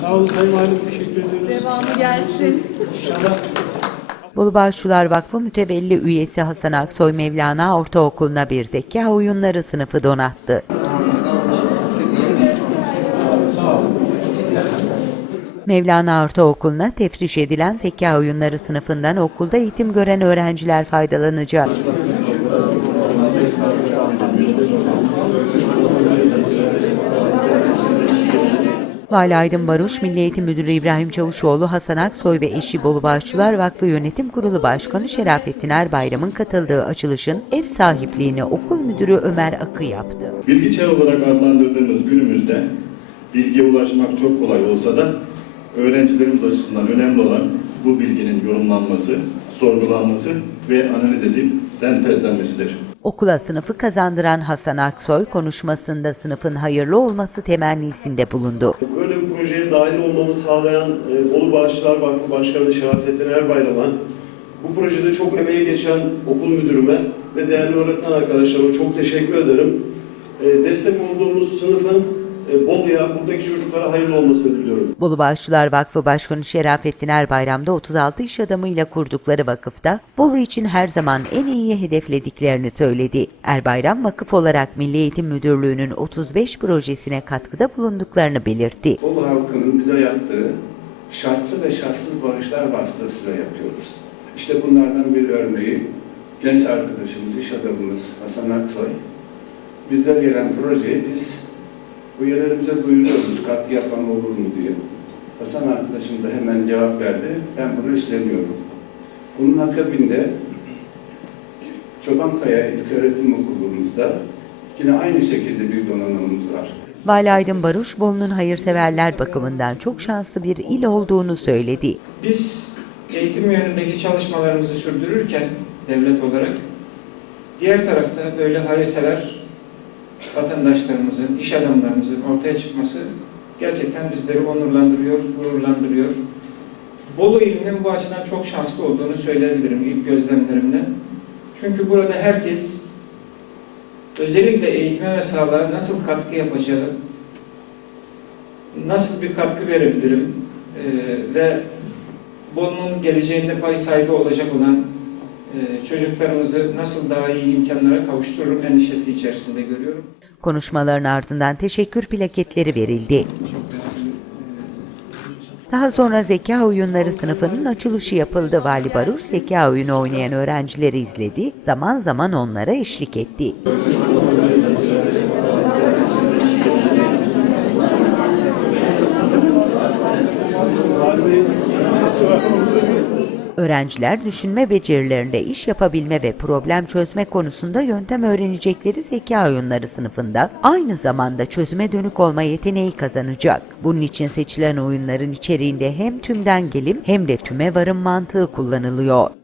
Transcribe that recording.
Sağ olun Sayın Valim, teşekkür ediyoruz. Devamı gelsin. İnşallah Bolu Bağışçılar Vakfı mütevelli üyesi Hasan Aksoy Mevlana Ortaokulu'na bir zeka oyunları sınıfı donattı. Mevlana Ortaokulu'na tefriş edilen zeka oyunları sınıfından okulda eğitim gören öğrenciler faydalanacak. Vali Aydın Baruş, Milli Eğitim Müdürü İbrahim Çavuşoğlu, Hasan Aksoy ve eşi Bolu Bağışçılar Vakfı Yönetim Kurulu Başkanı Şerafettin Erbayram'ın katıldığı açılışın ev sahipliğini okul müdürü Ömer Akı yaptı. Bilgi çağı olarak adlandırdığımız günümüzde bilgiye ulaşmak çok kolay olsa da öğrencilerimiz açısından önemli olan bu bilginin yorumlanması, sorgulanması ve analiz edip sentezlenmesidir. Okula sınıfı kazandıran Hasan Aksoy konuşmasında sınıfın hayırlı olması temennisinde bulundu. Böyle bir projeye dahil olmamı sağlayan e, Bolu Bağışçılar Vakfı Başkanı Şerafettin Erbayram'a, bu projede çok emeği geçen okul müdürüme ve değerli öğretmen arkadaşlarıma çok teşekkür ederim. E, Destek olduğumuz sınıfın Bolu'ya, buradaki çocuklara hayırlı olmasını diliyorum. Bolu Bağışçılar Vakfı Başkanı Şerafettin Erbayram da 36 iş adamıyla kurdukları vakıfta Bolu için her zaman en iyi hedeflediklerini söyledi. Erbayram vakıf olarak Milli Eğitim Müdürlüğü'nün 35 projesine katkıda bulunduklarını belirtti. Bolu halkının bize yaptığı şartlı ve şartsız bağışlar vasıtasıyla yapıyoruz. İşte bunlardan bir örneği genç arkadaşımız, iş adamımız Hasan Aksoy. Bize gelen projeyi biz üyelerimize duyuruyoruz, katkı yapan olur mu diye. Hasan arkadaşım da hemen cevap verdi, ben bunu istemiyorum. Bunun akabinde Çobankaya İlköğretim Okulumuzda yine aynı şekilde bir donanımımız var. Vali Aydın Baruş, Bolu'nun hayırseverler bakımından çok şanslı bir il olduğunu söyledi. Biz eğitim yönündeki çalışmalarımızı sürdürürken devlet olarak diğer tarafta böyle hayırsever vatandaşlarımızın, iş adamlarımızın ortaya çıkması gerçekten bizleri onurlandırıyor, gururlandırıyor. Bolu ilinin bu açıdan çok şanslı olduğunu söyleyebilirim ilk gözlemlerimden. Çünkü burada herkes özellikle eğitime ve sağlığa nasıl katkı yapacağı, nasıl bir katkı verebilirim eee, ve Bolu'nun geleceğinde pay sahibi olacak olan çocuklarımızı nasıl daha iyi imkanlara kavuştururum endişesi içerisinde görüyorum. Konuşmaların ardından teşekkür plaketleri verildi. Daha sonra zeka oyunları sınıfının açılışı yapıldı. Vali Baruş zeka oyunu oynayan öğrencileri izledi, zaman zaman onlara eşlik etti. Öğrenciler düşünme becerilerinde iş yapabilme ve problem çözme konusunda yöntem öğrenecekleri zeka oyunları sınıfında aynı zamanda çözüme dönük olma yeteneği kazanacak. Bunun için seçilen oyunların içeriğinde hem tümden gelim hem de tüme varım mantığı kullanılıyor.